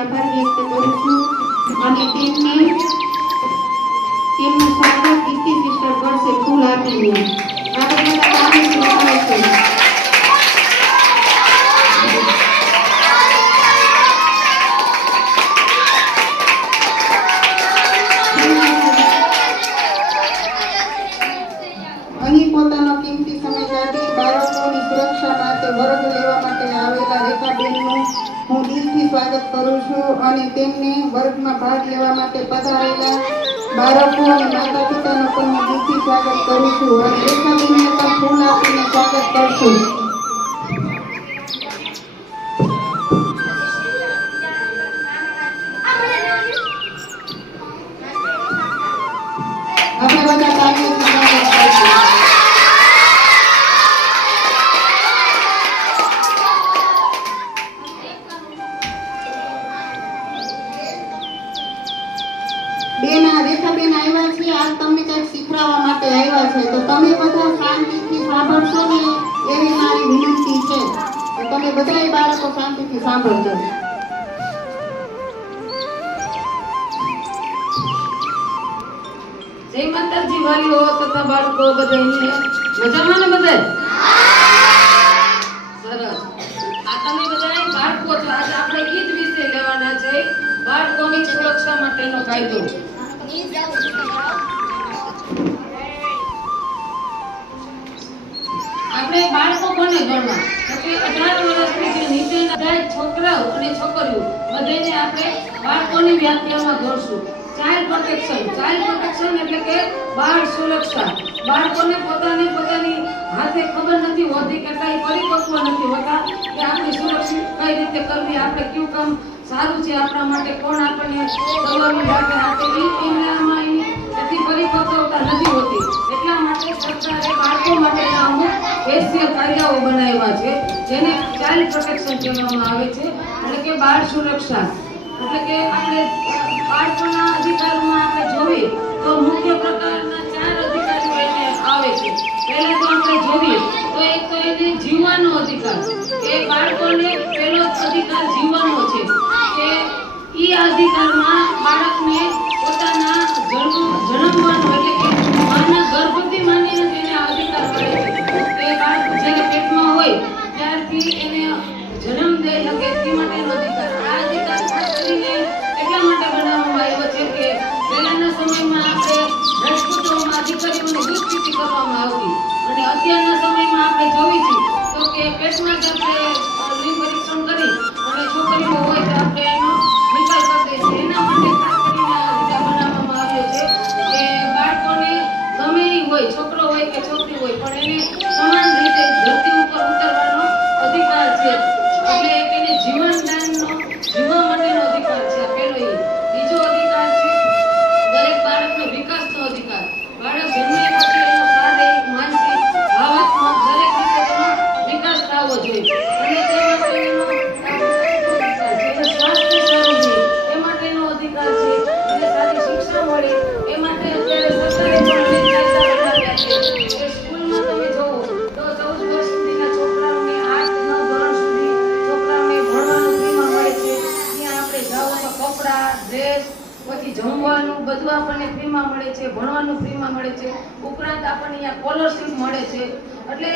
આભાર વ્યક્ત કરું છું અને તેમનું સ્વાગત કીર્તિ સિસ્ટર કરશે ફૂલ આપીને. આપણે બધા કામે શરૂ કરીશું. અહીં પોતાનો કિંમતી સમય કાઢી બાળકોની સુરક્ષા માટે વર્ગ લેવા માટે આવેલા રેખાબેનનું હું દિલથી સ્વાગત કરું છું અને તેમને વર્ગમાં ભાગ લેવા માટે પધારેલા બાળકો અને માતા પિતાનો પણ હું દિલથી સ્વાગત કરું છું અને રેખાબેનને પણ ફૂલ આપીને સ્વાગત કરશું. આપણે બધા તાળીઓથી સ્વાગત કરીશું. રેખાબેન આવ્યા છે આજ તમને કંઈક શીખવાડવા માટે આવ્યા છે, તો તમે બધા શાંતિથી સાંભળશો ને એવી મારી વિનંતી છે. તો તમે બધા બાળકો શાંતિથી સાંભળજો. જય માતાજી વાલીઓ તથા બાળકો બધાને મજામાં ને બધા? સરસ. આ તમે બધા બાળકો છો. આજે આપણે ઈ જ વિષય લેવાના છે, બાળકોની સુરક્ષા માટેનો કાયદો. આપણે બાળકો કોને ગણવા? કે 18 વર્ષથી નીચેના બધા છોકરાઓ અને છોકરીઓ બધાને આપણે બાળકોની વ્યાખ્યામાં ગણશું. ચાઇલ્ડ પ્રોટેક્શન એટલે કે બાળ સુરક્ષા. બાળકોને પોતાની હાથે ખબર નથી હોતી, કેટલા પરિપક્વ નથી હોતા કે આપણી સુરક્ષા કઈ રીતે કરવી, આપણે કયું કામ સારું છે આપણા માટે, કોણ આપણને દવાની રાખે આપે, એમનામાં એટલી પરિપક્વતા નથી હોતી. એટલા માટે સરકારે બાળકો માટેના અમુક સ્પેશિયલ કાયદાઓ બનાવ્યા છે, જેને ચાઇલ્ડ પ્રોટેક્શન કહેવામાં આવે છે, એટલે કે બાળ સુરક્ષા. એટલે કે આપણે બાળકોના અધિકારોમાં આપણે જોઈએ તો મુખ્ય પ્રકારના 4 અધિકારો એને આવે છે. પહેલા તો આપણે જોઈએ તો એક તો એને જીવવાનો અધિકાર. એ બાળકોને પહેલો અધિકાર જીવવાનો છે કે ઈ અધિકારમાં બાળકને પોતાના જન્મવાનો એટલે કે માના ગર્ભથી માંડીને તેને અધિકાર મળે છે. એ બાળક જ્યારે પેટમાં હોય ત્યારથી એને જન્મ દઈ શકે તે માટેનો અધિકાર. આ અધિકાર ખાસ કરીને એટલા માટે બનાવવામાં આવ્યો છે કે પહેલાના સમયમાં આપણે રાજપૂતોમાં દીકરીઓની દુષ્કૃતિ કરવામાં આવતી અને અત્યારના સમયમાં આપણે જોઈ છીએ તો કે પેટમાં જ આપણે લિંગ પરીક્ષણ કરી અને છોકરીઓ હોય તો આપણે એનો નિકાલ કરી દઈએ છીએ. એના માટે ખાસ કરીને આ અધિકાર બનાવવામાં આવ્યો છે કે બાળકોને ગમે એ હોય, છોકરો હોય કે છોકરી હોય, પણ એને સમાન રીતે ધરતી ઉપર ઉતરવાનો અધિકાર છે. એટલે એને જીવનદાનનો જીવવા માટેનો અધિકાર છે. પહેલો એ. બીજો અધિકાર છે દરેક બાળકનો વિકાસનો અધિકાર. બાળક જન્મે પછી એનો શારીરિક, માનસિક, ભાવાત્મક દરેક રીતે તેનો વિકાસ થવો જોઈએ અને તે માટેનો સ્વાસ્થ્ય સારું જોઈએ એ માટેનો અધિકાર છે અને સારી શિક્ષા મળે એ માટે અત્યારે સરકારે પણ અનેક કાયદા બનાવ્યા છે. સ્કૂલમાં તમે જોવો તો 14 વર્ષ સુધીના છોકરાઓને 8-9 ધોરણ સુધી છોકરાઓને ભણવાનું ફ્રીમાં મળે છે. ત્યાં આપણે જાઓ તો કપડાં, ડ્રેસ, પછી જમવાનું બધું આપણને ફ્રીમાં મળે છે, ભણવાનું ફ્રીમાં મળે છે. ઉપરાંત આપણને અહીંયા સ્કોલરશીપ મળે છે. એટલે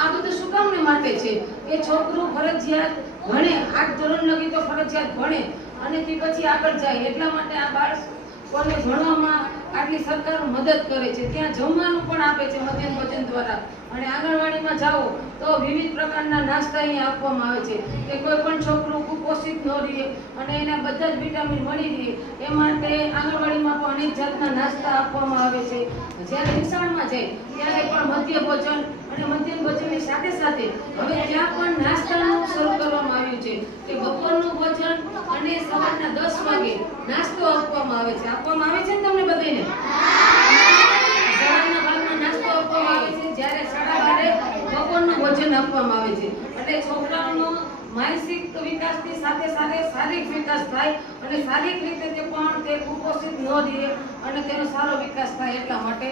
આ બધું શું કામને માટે છે કે છોકરું ફરજિયાત ભણે, 8 ધોરણ લગી તો ફરજિયાત ભણે અને તે પછી આગળ જાય. એટલા માટે આ બાળકોને ભણવામાં આટલી સરકાર મદદ કરે છે. ત્યાં જમવાનું પણ આપે છે મધ્યાહન ભોજન દ્વારા. અને આંગણવાડીમાં જાઓ તો વિવિધ પ્રકારના નાસ્તા અહીંયા આપવામાં આવે છે કે કોઈ પણ છોકરું કુપોષિત ન રહે અને એને બધા જ વિટામિન મળી રહે એ માટે આંગણવાડીમાં પણ અનેક જાતના નાસ્તા આપવામાં આવે છે. જ્યારે નિશાળમાં જાય ત્યારે પણ મધ્ય ભોજન અને મધ્યાહન ભોજનની સાથે સાથે હવે ત્યાં પણ નાસ્તાનું શરૂ કરવામાં આવ્યું છે કે બપોરનું ભોજન અને સવારના 10 વાગે નાસ્તો આપવામાં આવે છે. આપવામાં આવે છે ને તમને બધાને? સવારના ભાગમાં નાસ્તો આપવામાં આવે છે, જ્યારે 12:30 બપોરનું ભોજન આપવામાં આવે છે. એટલે છોકરાઓનો માનસિક વિકાસની સાથે સાથે શારીરિક વિકાસ થાય અને શારીરિક રીતે તે પણ તે કુપોષિત ન રહે અને તેનો સારો વિકાસ થાય એટલા માટે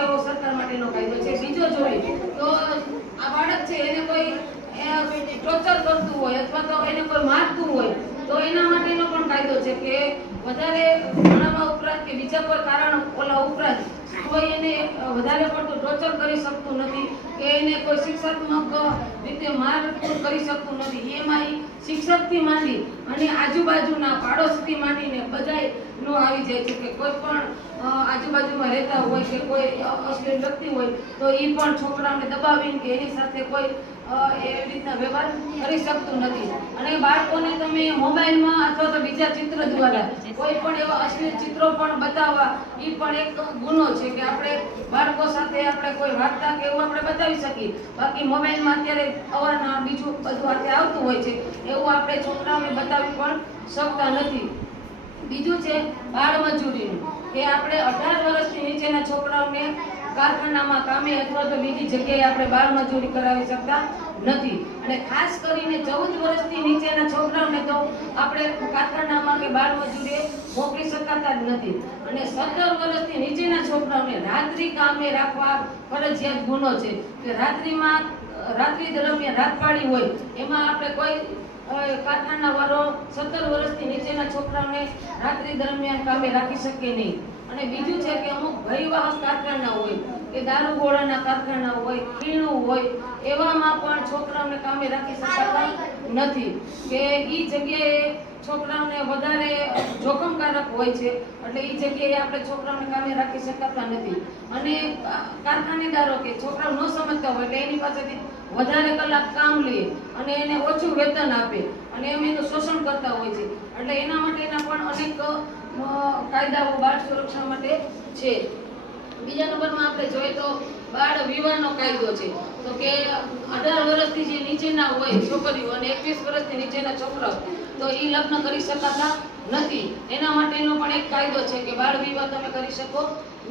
એવો સરકાર માટેનો કાયદો છે. બીજો જોઈએ તો આ બાળક છે એને કોઈ ટોર્ચર કરતું હોય અથવા તો એને કોઈ મારતું હોય તો એના માટેનો પણ કાયદો છે કે વધારે ભણવા ઉપરાંત કે બીજા કોઈ કારણ ઓલા ઉપરાંત કોઈ એને વધારે પડતું ટોર્ચર કરી શકતું નથી કે એને કોઈ શિક્ષાત્મક રીતે માર કરી શકતું નથી. એમાં શિક્ષકથી માંડી અને આજુબાજુના પાડોશથી માંડીને બધાય નો આવી જાય છે કે કોઈ પણ આજુબાજુમાં રહેતા હોય કે કોઈ અશ્લીલ વ્યક્તિ હોય તો એ પણ છોકરાઓને દબાવીને કે એની સાથે કોઈ એવી રીતના વ્યવહાર કરી શકતું નથી. અને બાળકોને તમે મોબાઈલમાં અથવા તો બીજા ચિત્ર દ્વારા કોઈ પણ એવા અશ્લીલ ચિત્રો પણ બતાવવા એ પણ એક ગુનો છે કે આપણે બાળકો સાથે આપણે કોઈ વાર્તા કે એવું આપણે બતાવી શકીએ. બાકી મોબાઈલમાં અત્યારે અવારનવાર બીજું બધું અત્યારે આવતું હોય છે એવું આપણે છોકરાઓને બતાવી પણ શકતા નથી. બીજું છે બાળ મજૂરીનું કે આપણે 18 વર્ષથી નીચેના છોકરાઓને કારખાનામાં કામે અથવા તો બીજી જગ્યાએ આપણે બાળ મજૂરી કરાવી શકતા નથી. અને ખાસ કરીને 14 વર્ષથી નીચેના છોકરાઓને તો આપણે કારખાનામાં કે બાળ મજૂરીએ મોકલી શકાતા જ નથી. અને 17 વર્ષથી નીચેના છોકરાઓને રાત્રિ કામે રાખવા ફરજિયાત ગુનો છે કે રાત્રિ દરમિયાન રાત પાડી હોય એમાં આપણે કોઈ કારખાના વાળો 17 વર્ષથી નીચેના છોકરાઓને રાત્રિ દરમિયાન કામે રાખી શકે નહીં. અને બીજું છે કે અમુક ભયવાહક કારખાના હોય કે દારૂગોળાના કારખાના હોય, ખીણું હોય, એવામાં પણ છોકરાઓને કામે રાખી શકાતા નથી કે એ જગ્યાએ છોકરાઓને વધારે જોખમકારક હોય છે એટલે એ જગ્યાએ આપણે છોકરાઓને કામે રાખી શકાતા નથી. અને કારખાનેદારો કે છોકરાઓ ન સમજતા હોય એટલે એની પાસેથી વધારે કલાક કામ લે અને એને ઓછું વેતન આપે અને એમ એનું શોષણ કરતા હોય છે. એટલે એના માટેના પણ અનેક કાયદાઓ બાળ સુરક્ષા માટે છે. બીજા નંબરમાં આપણે જોઈએ તો બાળ વિવાહનો કાયદો છે તો કે 18 વર્ષથી જે નીચેના હોય છોકરીઓ અને 21 વર્ષથી નીચેના છોકરાઓ તો એ લગ્ન કરી શકાતા નથી. એના માટેનો પણ એક કાયદો છે કે બાળ વિવાહ તમે કરી શકો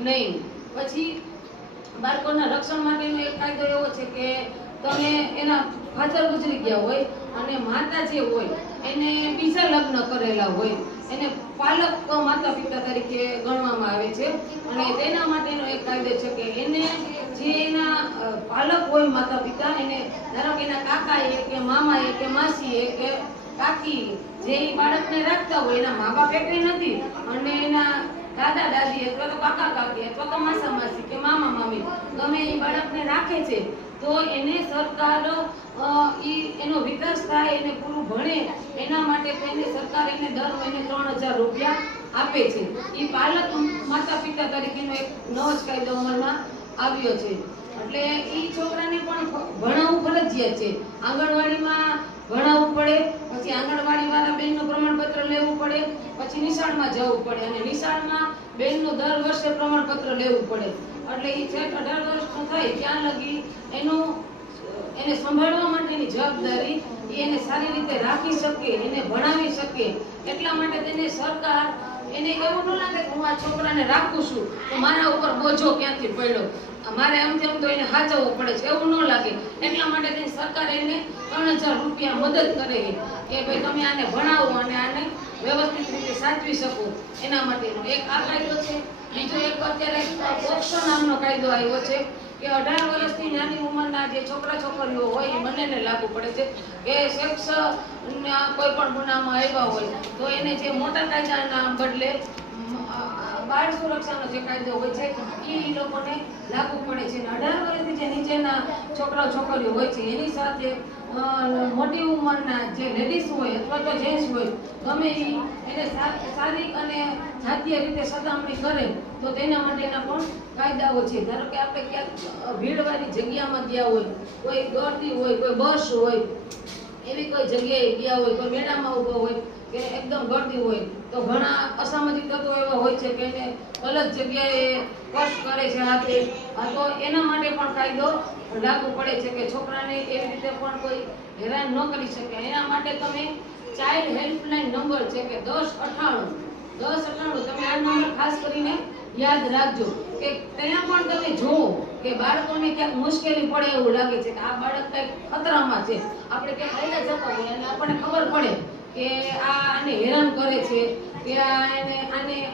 નહીં. પછી બાળકોના રક્ષણ માટેનો એક કાયદો એવો છે કે તમે એના ફાધર ગુજરી ગયા હોય અને માતા જે હોય એને બીજા લગ્ન કરેલા હોય એને પાલક માતા પિતા તરીકે ગણવામાં આવે છે. અને તેના માટેનો એક કાયદો છે કે એને જે એના પાલક હોય માતા પિતા એને ધારો કે એના કાકાએ કે મામાએ કે માસીએ કે કાકી જે બાળકને રાખતા હોય એના મા બાપ એકલી નથી અને એના દાદા દાદી અથવા તો કાકા કાકી અથવા તો માસા માસી કે મામા મામી ગમે એ બાળકને રાખે છે તો એને સરકાર એનો વિકાસ થાય એને પૂરું ભણે એના માટે તો એને સરકાર એને દર મહિને 3000 રૂપિયા આપે છે. એ પાલક માતા પિતા તરીકેનો એક નવો જ કાયદો અમલમાં આવ્યો છે. એટલે એ છોકરાને પણ ભણાવવું ફરજિયાત છે. આંગણવાડીમાં ભણાવવું પડે, પછી આંગણવાડી વાળા બેનનું પ્રમાણપત્ર લેવું પડે, પછી નિશાળમાં જવું પડે અને નિશાળમાં બેનનું દર વર્ષે પ્રમાણપત્ર લેવું પડે. એટલે એ 18 વર્ષનો થાય ત્યાં લગી એને સંભાળવા માટેની જવાબદારી એને સારી રીતે રાખી શકે, એને ભણાવી શકે એટલા માટે તેને સરકાર એને એવું ન લાગે કે હું આ છોકરાને રાખું છું તો મારા ઉપર બોજો ક્યાંથી પડ્યો, મારે આમ તેમ તો એને સાચવવું પડે છે એવું ન લાગે એટલા માટે તેની સરકાર એને 3000 રૂપિયા મદદ કરે કે ભાઈ તમે આને ભણાવો અને આને વ્યવસ્થિત રીતે સાચવી શકો એના માટેનો એક આ કાયદો છે. બીજો એક અત્યારે પોક્સો નામનો કાયદો આવ્યો છે કે 18 વર્ષથી નાની ઉંમરના જે છોકરા છોકરીઓ હોય એ બંનેને લાગુ પડે છે કે સેક્સ કોઈ પણ ગુનામાં આવ્યા હોય તો એને જે મોટા કાયદાના બદલે બાળ સુરક્ષાનો જે કાયદો હોય છે એ લોકોને લાગુ પડે છે. 18 વર્ષથી જે નીચેના છોકરા છોકરીઓ હોય છે એની સાથે મોટી ઉંમરના જે લેડીઝ હોય અથવા તો જેન્ટ્સ હોય ગમે એને સારી અને જાતીય રીતે સતામણી કરે તો તેના માટેના પણ કાયદાઓ છે. ધારો કે આપણે ક્યાંક ભીડવાળી જગ્યામાં ગયા હોય, કોઈ ગળતી હોય, કોઈ બસ હોય, એવી કોઈ જગ્યાએ ગયા હોય, કોઈ મેળામાં ઊભો હોય કે એકદમ ગળતી હોય, તો ઘણા અસામાજિક તત્વો એવા હોય છે કે એને અલગ જગ્યાએ સ્પર્શ કરે છે હાથે. તો એના માટે પણ કાયદો લાગુ પડે છે કે છોકરાને એવી રીતે પણ કોઈ હેરાન ન કરી શકે. એના માટે તમે ચાઇલ્ડ હેલ્પલાઇન નંબર છે કે 1098 તમે આ નંબર ખાસ કરીને યાદ રાખજો કે ત્યાં પણ તમે જુઓ કે બાળકોને ક્યાંક મુશ્કેલી પડે એવું લાગે છે કે આ બાળક કંઈક ખતરામાં છે, આપણે ક્યાંક હાલ્યા જતા હોય અને આપણને ખબર પડે કે આ આને હેરાન કરે છે કે આને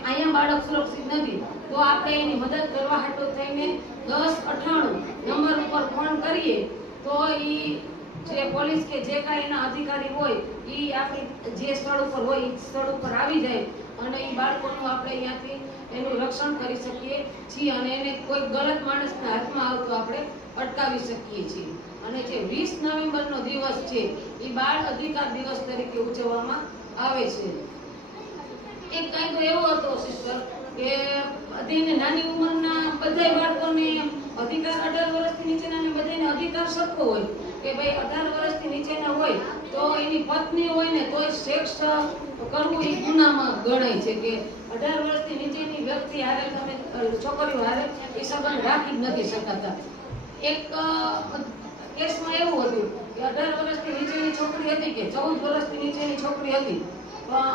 અહીંયા બાળક સુરક્ષિત નથી, તો આપણે એની મદદ કરવા હાટો થઈને 1098 નંબર ઉપર ફોન કરીએ તો જે પોલીસ કે જે કાંઈ એના અધિકારી હોય એ આપણી જે સ્થળ ઉપર હોય એ સ્થળ ઉપર આવી જાય અને એ બાળકોનું આપણે અહીંયાથી એનું રક્ષણ કરી શકીએ છીએ અને એને કોઈ ગલત માણસના હાથમાં આવતો આપણે અટકાવી શકીએ છીએ. અને જે 20 નવેમ્બરનો દિવસ છે એ બાળ અધિકાર દિવસ તરીકે ઉજવવામાં આવે છે. એક કાયદો એવો હતો સિસ્ટર કે બધાને નાની ઉંમરના બધા બાળકોને અધિકાર 18 વર્ષથી નીચેના ને બધાને અધિકાર સરખો હોય કે ભાઈ 18 વર્ષથી નીચેના હોય તો એની પત્ની હોય ને તોય સેક્સ કરવું એ ગુનામાં ગણાય છે કે 18 વર્ષથી નીચેની વ્યક્તિ હારે તમે છોકરીઓ હારે એ સંબંધ રાખી જ નથી શકાતા. એક કેસમાં એવું હતું કે 18 વર્ષથી નીચેની છોકરી હતી કે 14 વર્ષથી નીચેની છોકરી હતી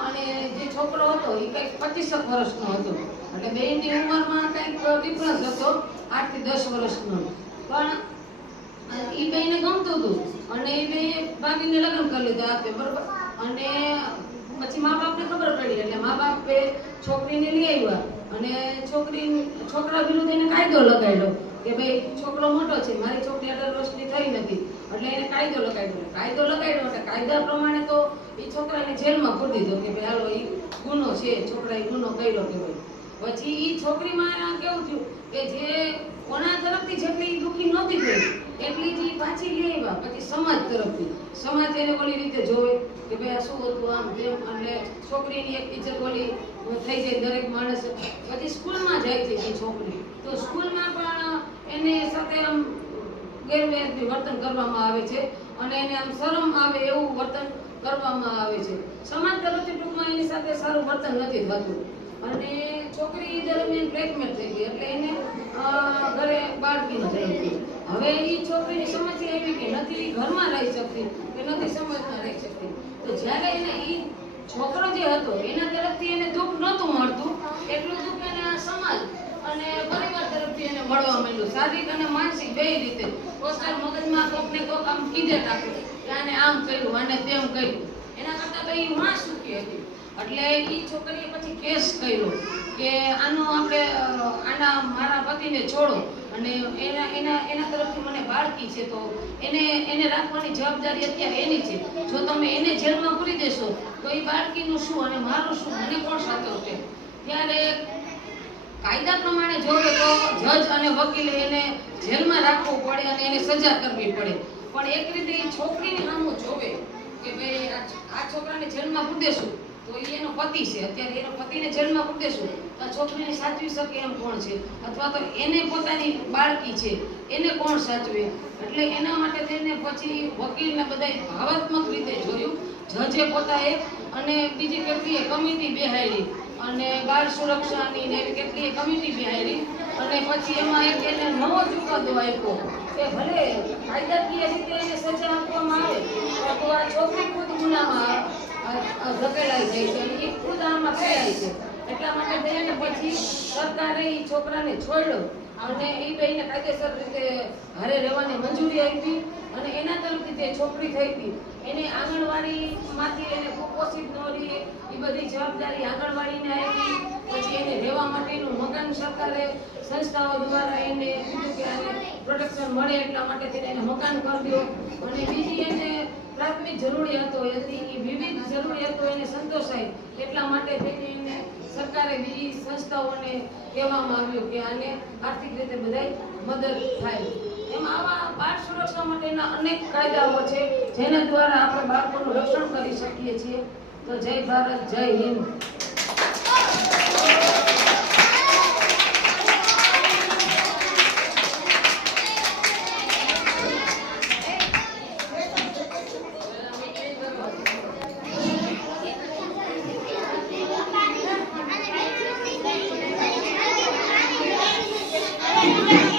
અને જે છોકરો હતો એ કંઈક 25 વર્ષનો હતો એટલે બેની ઉંમરમાં કંઈક ડિફરન્સ હતો 8 થી 10 વર્ષનો. પણ એ બેને ગમતું હતું અને એ બે ભાગીને લગ્ન કરી લીધા આપે બરોબર. અને પછી મા બાપને ખબર પડી એટલે મા બાપે છોકરીને લઈ આવ્યા અને છોકરા વિરુદ્ધ એને કાયદો લગાડ્યો કે ભાઈ છોકરો મોટો છે, મારી છોકરી 18 વર્ષની થઈ નથી એટલે એને કાયદો લગાડ્યો એટલે કાયદા પ્રમાણે તો એ છોકરાને જેલમાં પૂરી દીધો કે ભાઈ હાલો એ ગુનો છે, છોકરાએ ગુનો કર્યો કે ભાઈ. પછી એ છોકરીમાં કેવું થયું કે જે કોના તરફથી જેટલી દુઃખી નહોતી થઈ એટલી જ પાછી લઈ આવ્યા. પછી સમાજ તરફથી સમાજ એને ઓલી રીતે જોવે કે ભાઈ આ શું હતું આમ તેમ અને છોકરીની એક ઇજ્જત ઓલી થઈ જાય દરેક માણસ. પછી સ્કૂલમાં જાય છે એ છોકરી તો સ્કૂલમાં પણ એને સાથે આમ ગેરવ્યાજબી વર્તન કરવામાં આવે છે અને એને આમ શરમ આવે એવું વર્તન કરવામાં આવે છે. સમાજ તરફથી ટૂંકમાં એની સાથે સારું વર્તન નથી થતું અને છોકરી દરમિયાન બ્લેકમેલ થઈ ગઈ એટલે એને ઘરે બાળકી થઈ ગઈ. હવે એ છોકરીની સમસ્યા એવી કે નથી ઘરમાં રહી શકતી કે નથી સમાજમાં રહી શકતી. તો જ્યારે એને એ છોકરો જે હતો એના તરફથી એને દુઃખ નહોતું મળતું એટલું દુઃખ એને સમાજ અને પરિવાર તરફથી એને મળવા માંડ્યું, શારીરિક અને માનસિક બે રીતે. પોતાર મગજમાં કોકને કોક આમ કીધે નાખ્યું કે આને આમ કર્યું આને તેમ કર્યું, એના કરતા ભાઈ માં સુખી હતી. એટલે એ છોકરીએ પછી કેસ કર્યો કે આના મારા પતિને છોડો અને એના તરફથી મને બાળકી છે તો એને રાખવાની જવાબદારી અત્યારે એની છે. જો તમે એને જેલમાં પૂરી દેશો તો એ બાળકીનું શું અને મારું શું, મને કોણ સાચવશે? ત્યારે કાયદા પ્રમાણે જોવે તો જજ અને વકીલે એને જેલમાં રાખવું પડે અને એને સજા કરવી પડે. પણ એક રીતે એ છોકરીને સામું જોવે કે ભાઈ આ છોકરાને જેલમાં પૂરી દેશું તો એનો પતિ છે, અત્યારે એનો પતિને જેલમાં પૂરી દેશું તો આ છોકરીને સાચવી શકે એમ કોણ છે? અથવા તો એને પોતાની બાળકી છે એને કોણ સાચવે? એટલે એના માટે થઈને પછી વકીલને બધાય ભાવાત્મક રીતે જોયું, જજે પોતાએ અને બીજી કેટલીય કમિટી બેહાડી અને બાળ સુરક્ષાની ને એવી કેટલીય કમિટી બેહાડી અને પછી એમાં એક એને નવો ચુકાદો આપ્યો કે ભલે કાયદાકીય રીતે એને સજા આપવામાં આવે તો આ છોકરી ખુદ ગુનામાં ધકેલાઈ જાય છે અને એ ખુદ આમાં ફેરાય છે. એટલા માટે થઈને પછી સરકારે એ છોકરાને છોડ્યો અને એ બેને કાયદેસર રીતે હારે રહેવાની મંજૂરી આપી અને એના તરફથી જે છોકરી થઈ હતી એને આંગણવાડીમાંથી એને કુપોષિત ન રહી એ બધી જવાબદારી આંગણવાડીને આપી. પછી એને રહેવા માટેનું મકાન સરકારે સંસ્થાઓ દ્વારા એને કીધું કે આને પ્રોટેક્શન મળે એટલા માટે થઈને એને મકાન કરી દો અને બીજી એને પ્રાથમિક જરૂરિયાતો હતી એ વિવિધ જરૂરિયાતો એને સંતોષાય એટલા માટે થઈને એને સરકારે બીજી સંસ્થાઓને કહેવામાં આવ્યું કે આને આર્થિક રીતે બધાય મદદ થાય. એમ આવા બાળ સુરક્ષા માટેના અનેક કાયદાઓ છે જેના દ્વારા આપણે બાળકોનું રક્ષણ કરી શકીએ છીએ. તો જય ભારત, જય હિન્દ. Thank you.